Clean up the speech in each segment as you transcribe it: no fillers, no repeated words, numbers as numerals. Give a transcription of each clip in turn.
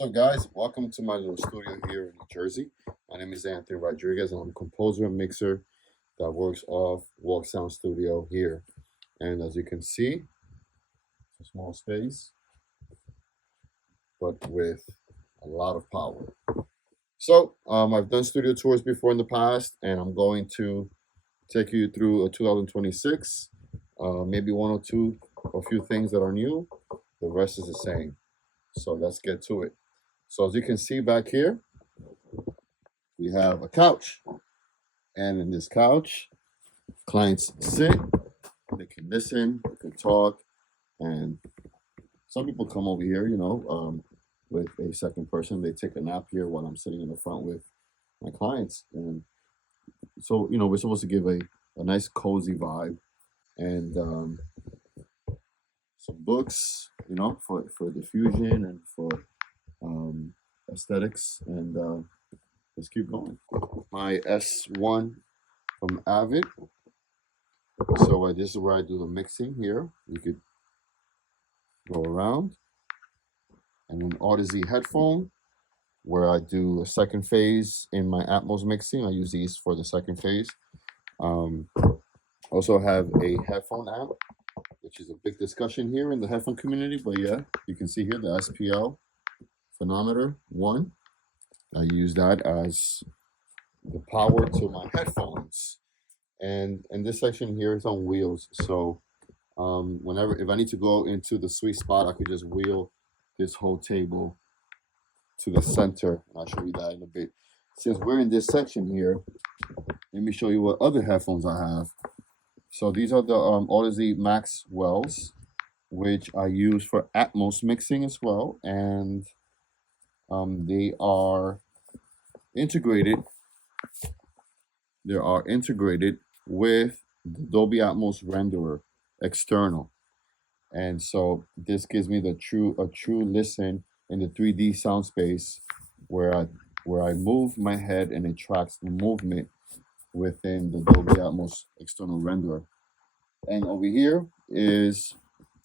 So, guys, welcome to my little studio here in New Jersey. My name is Anthony Rodriguez, and I'm a composer and mixer that works off Walk Sound Studio here. And as you can see, it's a small space, but with a lot of power. So, I've done studio tours before in the past, and I'm going to take you through a 2026. Maybe one or two, a few things that are new. The rest is the same. So let's get to it. So as you can see back here, we have a couch. And in this couch, clients sit, they can listen, they can talk, and some people come over here, with a second person. They take a nap here while I'm sitting in the front with my clients. And so, we're supposed to give a nice cozy vibe and some books, for diffusion and for aesthetics. And let's keep going. My S1 from Avid. So this is where I do the mixing here. You could go around. And an Odyssey headphone, where I do a second phase in my Atmos mixing. I use these for the second phase. Also have a headphone amp, which is a big discussion here in the headphone community. But yeah, you can see here the SPL Phenometer 1. I use that as the power to my headphones. And this section here is on wheels. So if I need to go into the sweet spot, I could just wheel this whole table to the center. I'll show you that in a bit. Since we're in this section here, let me show you what other headphones I have. So these are the Odyssey Maxwells, which I use for Atmos mixing as well. And they are integrated. They are integrated with the Dolby Atmos renderer external. And so this gives me a true listen in the 3D sound space where I move my head and it tracks the movement within the Dolby Atmos external renderer. And over here is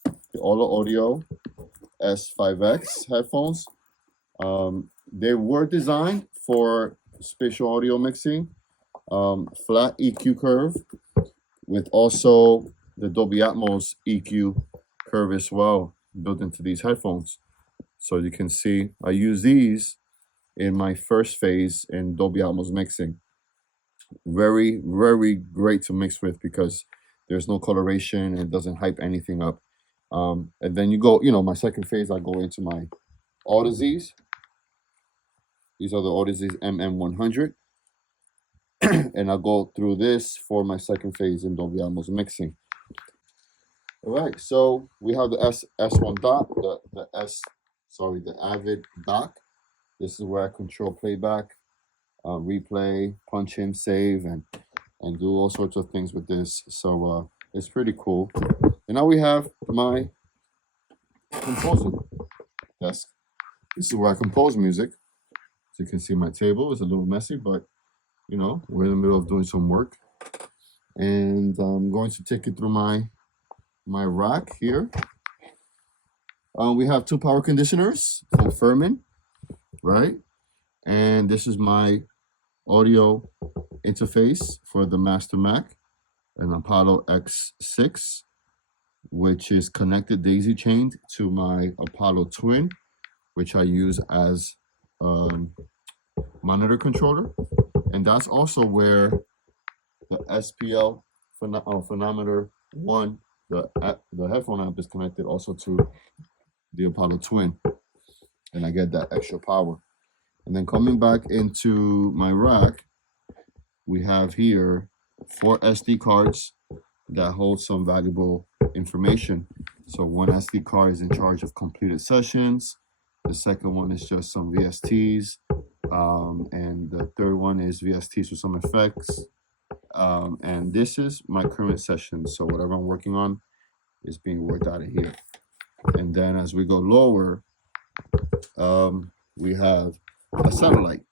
the Audio Audio S5X headphones. They were designed for spatial audio mixing, flat EQ curve with also the Dolby Atmos EQ curve as well built into these headphones. So you can see I use these in my first phase in Dolby Atmos mixing. Very, very great to mix with because there's no coloration and it doesn't hype anything up. And then you go, my second phase, I go into my Odysseys. These are the Odysseys MM100. And I'll go through this for my second phase in Dolby Atmos mixing. All right, so we have the S1 dock, the Avid dock. This is where I control playback, replay, punch in, save, and do all sorts of things with this. So it's pretty cool. And now we have my composer desk. This is where I compose music. So you can see my table is a little messy, but we're in the middle of doing some work. And I'm going to take you through my rack here. We have two power conditioners from Furman, right? And this is my audio interface for the Master Mac, an Apollo X6, which is connected daisy chained to my Apollo Twin, which I use as monitor controller. And that's also where the SPL Phenometer 1, the headphone amp, is connected also to the Apollo Twin. And I get that extra power. And then coming back into my rack, we have here 4 SD cards that hold some valuable information. So one SD card is in charge of completed sessions. The second one is just some VSTs. And the third one is VSTs with some effects. And this is my current session. So whatever I'm working on is being worked out of here. And then as we go lower, we have a satellite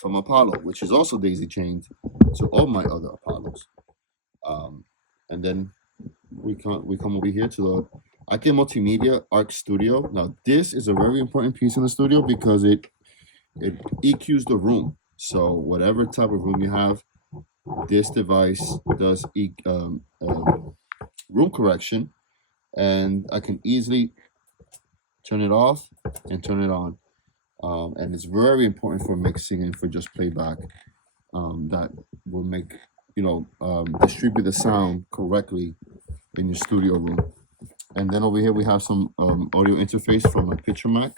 from Apollo, which is also daisy chained to all my other Apollos. And then we come over here to I think Multimedia Arc Studio. Now, this is a very important piece in the studio because it EQs the room. So whatever type of room you have, this device does room correction, and I can easily turn it off and turn it on. And it's very important for mixing and for just playback. That will make distribute the sound correctly in your studio room. And then over here we have some audio interface from my Picture Mac.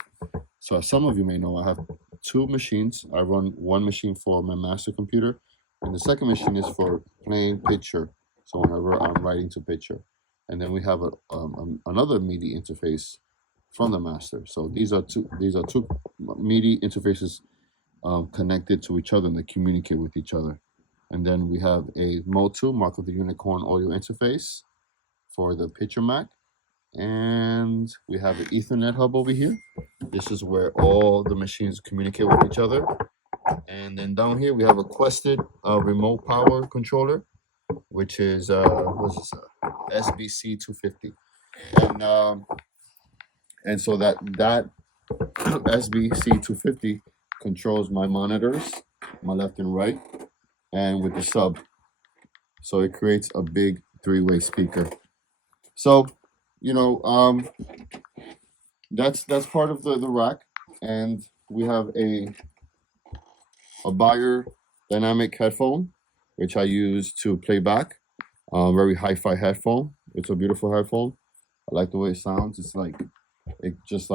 So as some of you may know, I have two machines. I run one machine for my master computer, and the second machine is for playing picture. So whenever I'm writing to picture, and then we have another MIDI interface from the master. So these are two MIDI interfaces connected to each other, and they communicate with each other. And then we have a Mode 2 Mark of the Unicorn audio interface for the Picture Mac. And we have an Ethernet hub over here. This is where all the machines communicate with each other. And then down here we have a Quested remote power controller, which is SBC 250. And so that SBC 250 controls my monitors, my left and right, and with the sub. So it creates a big three-way speaker. So that's part of the rack, and we have a Bayer dynamic headphone, which I use to play back. Very hi-fi headphone. It's a beautiful headphone. I like the way it sounds. It just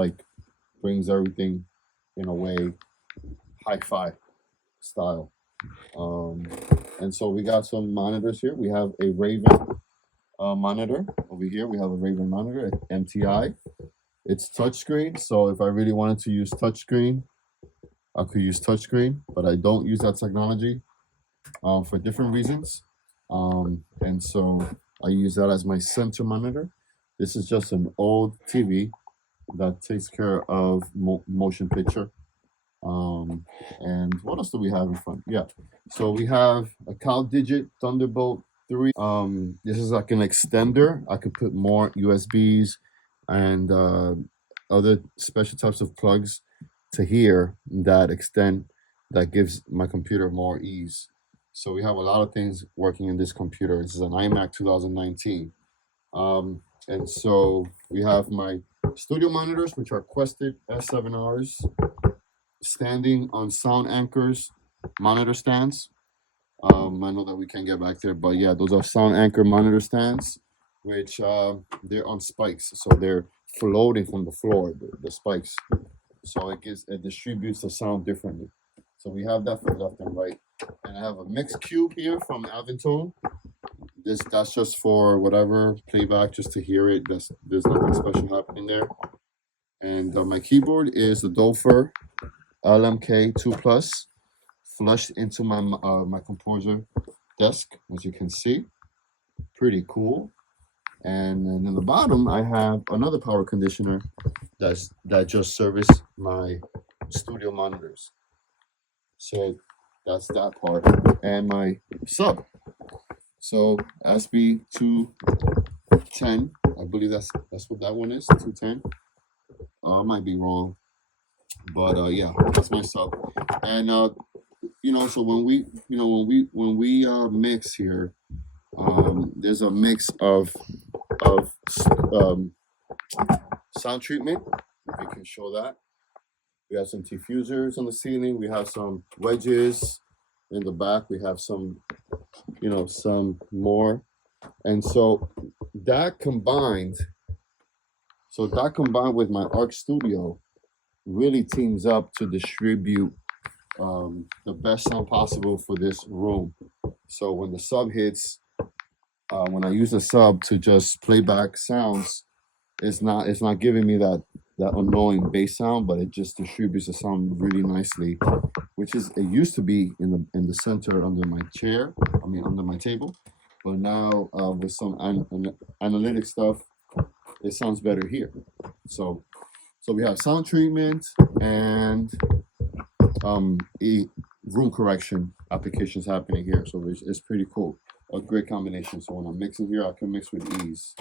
brings everything in a way hi-fi style. And so we got some monitors here. We have a Raven monitor over here. We have a Raven monitor, MTI. It's touchscreen, so if I really wanted to use touchscreen, I could use touchscreen, but I don't use that technology for different reasons. And so I use that as my center monitor. This is just an old TV that takes care of motion picture. And what else do we have in front? Yeah, so we have a CalDigit Thunderbolt 3. This is like an extender. I could put more USBs and other special types of plugs to here that extend, that gives my computer more ease. So we have a lot of things working in this computer. This is an iMac 2019. And so we have my studio monitors, which are Quested S7Rs, standing on sound anchors, monitor stands. I know that we can't get back there, but yeah, those are sound anchor monitor stands, which they're on spikes, so they're floating from the floor, the spikes. So it distributes the sound differently. So we have that for left and right, and I have a mix cube here from Aventone. That's just for whatever playback, just to hear it. There's nothing special happening there. And my keyboard is the Dofer LMK 2 Plus, flushed into my my composer desk, as you can see. Pretty cool. And then in the bottom, I have another power conditioner that just service my studio monitors. So that's that part. And my sub. So SB 210, I believe that's what that one is, 210. I might be wrong, but yeah, that's my sub. And so when we mix here, there's a mix of sound treatment. If you can show that, we have some diffusers on the ceiling. We have some wedges in the back. We have some more, and so that combined with my Arc Studio really teams up to distribute the best sound possible for this room. So when the sub hits, when I use the sub to just play back sounds, it's not giving me that annoying bass sound, but it just distributes the sound really nicely, which is, it used to be in the center under my chair, under my table, but now with some analytic stuff, it sounds better here. So we have sound treatment and room correction applications happening here. So it's pretty cool. A great combination. So when I'm mixing here, I can mix with ease.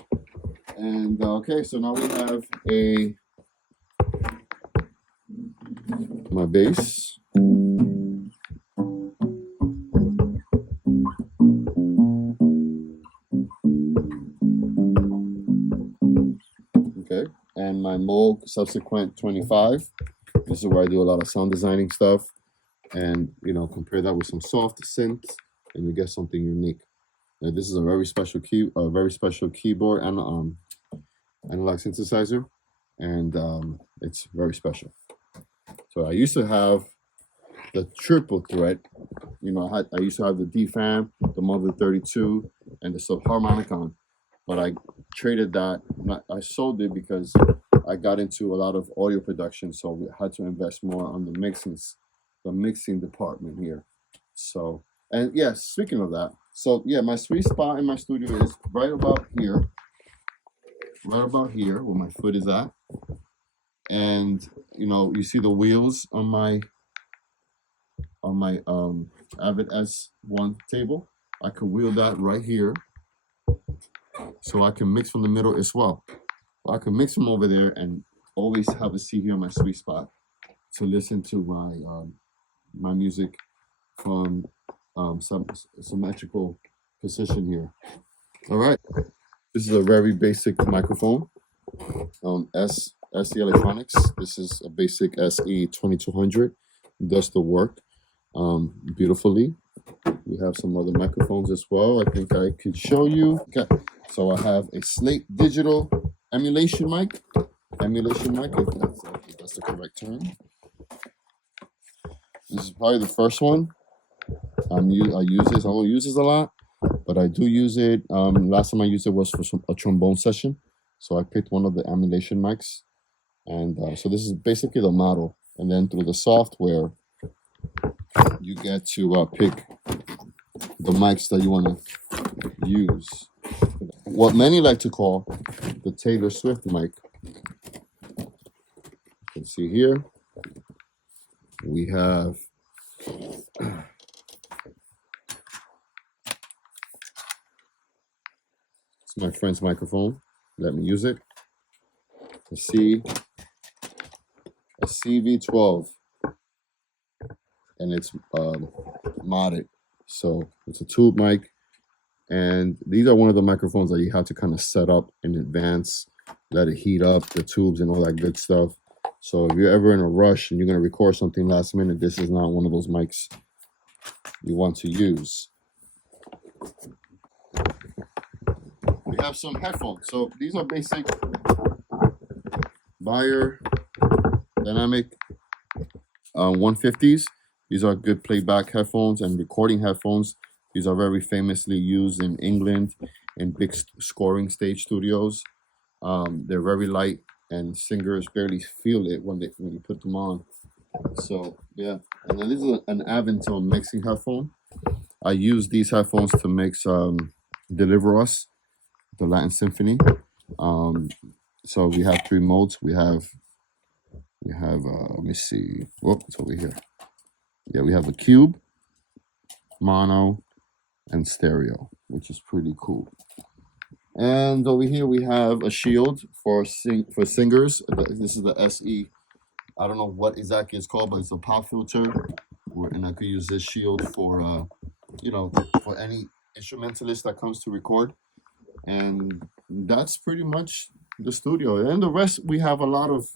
And okay, so now we have my bass. Okay, and my Moog subsequent 25. This is where I do a lot of sound designing stuff, and compare that with some soft synths, and you get something unique. Now, this is a very special keyboard and analog synthesizer, and it's very special. So I used to have the triple threat. I used to have the DFAM, the Mother 32, and the subharmonicon, but I traded that. I sold it because I got into a lot of audio production, so we had to invest more on the mixing department here. So, and yeah, speaking of that, so yeah, my sweet spot in my studio is right about here where my foot is at, and you see the wheels on my Avid S1 table. I could wheel that right here, so I can mix from the middle as well. I can mix from over there and always have a seat here on my sweet spot to listen to my music from some symmetrical position here. All right, this is a very basic microphone. SE Electronics. This is a basic SE 2200. Does the work beautifully. We have some other microphones as well. I think I could show you. Okay, so I have a Slate Digital emulation mic. If that's the correct term. This is probably the first one. I use this. I don't use this a lot, but I do use it. Last time I used it was for a trombone session, so I picked one of the emulation mics, and so this is basically the model. And then through the software, you get to pick the mics that you want to use. What many like to call the Taylor Swift mic. You can see here we have it's my friend's microphone. Let me use it. A CV12, and it's modded, so it's a tube mic. And these are one of the microphones that you have to kind of set up in advance, let it heat up, the tubes and all that good stuff. So if you're ever in a rush and you're going to record something last minute, this is not one of those mics you want to use. We have some headphones. So these are basic Beyer Dynamic 150s. These are good playback headphones and recording headphones. These are very famously used in England in big scoring stage studios. They're very light, and singers barely feel it when you put them on. So yeah, and then this is an Aventone mixing headphone. I use these headphones to mix Deliver Us, the Latin Symphony. So we have 3 modes. We have let me see. Whoop, it's over here. Yeah, we have a cube, mono, and stereo, which is pretty cool. And over here we have a shield for singers. This is the SE. I don't know what exactly it's called, but it's a pop filter. And I could use this shield for for any instrumentalist that comes to record. And that's pretty much the studio. And the rest, we have a lot of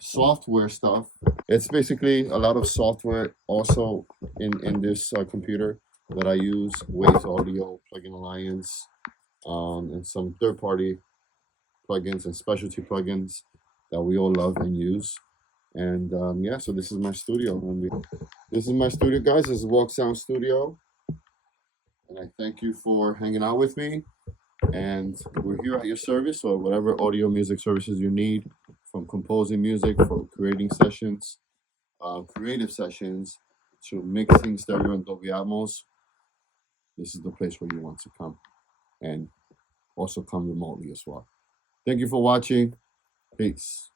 software stuff. It's basically a lot of software also in this computer that I use: Waves Audio, Plugin Alliance, and some third-party plugins and specialty plugins that we all love and use. And yeah, so this is my studio. This is my studio, guys. This is Walk Sound Studio, and I thank you for hanging out with me. And we're here at your service, or whatever audio music services you need, from composing music, for creating sessions, creative sessions, to mixing stereo and Dolby Atmos. This is the place where you want to come, and also come remotely as well. Thank you for watching. Peace.